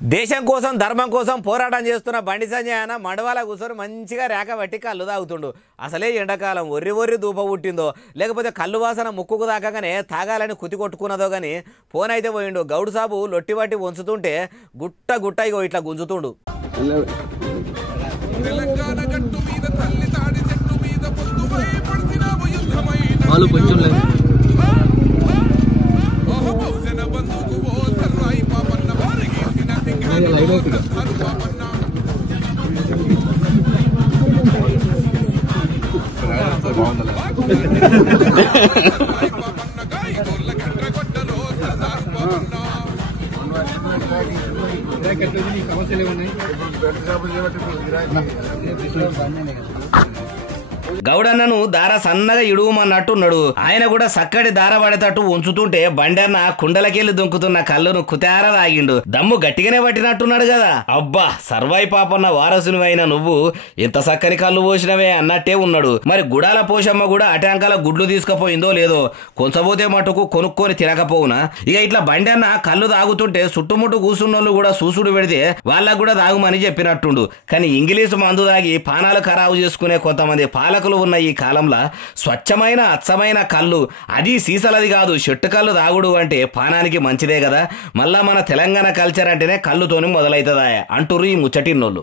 దేశం కోసం ధర్మం కోసం పోరాటం చేస్తున్న బండి సంజయ్ అన్న మండవాల కూర్చొని మంచిగా రేక పట్టి కళ్ళు తాగుతుండు. అసలే ఎండాకాలం ఒర్రి దూప పుట్టిందో లేకపోతే కళ్ళు వాసన ముక్కుకు దాకాగానే తాగాలని కుతి కొట్టుకున్నదో కానీ ఫోన్ అయితే పోయిండు. గౌడు సాబు లొట్టి పట్టి వంచుతుంటే గుట్ట ఇగో ఇట్లా గుంజుతుండు. గౌడన్నను దార సన్నగా ఇడువమన్నట్టున్నాడు. ఆయన కూడా సక్కడి దార పడేటట్టు ఉంచుతుంటే బండన్న కుండలకెళ్ళి దుంకుతున్న కళ్ళును కుతార తాగిండు. దమ్ము గట్టిగానే పట్టినట్టున్నాడు కదా. అబ్బా సర్వాయి పాపన్న వారసుని అయిన నువ్వు ఇంత సక్కని కళ్ళు పోసినవే అన్నట్టే ఉన్నాడు. మరి గుడాల పోషమ్మ కూడా అటాంకాల గుడ్లు తీసుకుపోయిందో లేదో కొంచపోతే మటుకు కొనుక్కొని తినకపోవునా. ఇక ఇట్లా బండన్న కళ్ళు తాగుతుంటే చుట్టుముట్టు కూసున్నోళ్ళు కూడా సూసుడు పెడితే వాళ్ళకు కూడా తాగుమని చెప్పినట్టుండు. కానీ ఇంగ్లీషు మందు తాగి పానాలు ఖరాబు చేసుకునే కొంతమంది పాలకులు ఉన్న ఈ కాలంలో స్వచ్ఛమైన అచ్చమైన కళ్ళు, అది సీసలది కాదు, చెట్టు కళ్ళు తాగుడు అంటే పానానికి మంచిదే కదా. మళ్ళా మన తెలంగాణ కల్చర్ అంటేనే కళ్ళుతోని మొదలవుతుందా అంటుర్రు ఈ ముచ్చటిన్నోళ్ళు.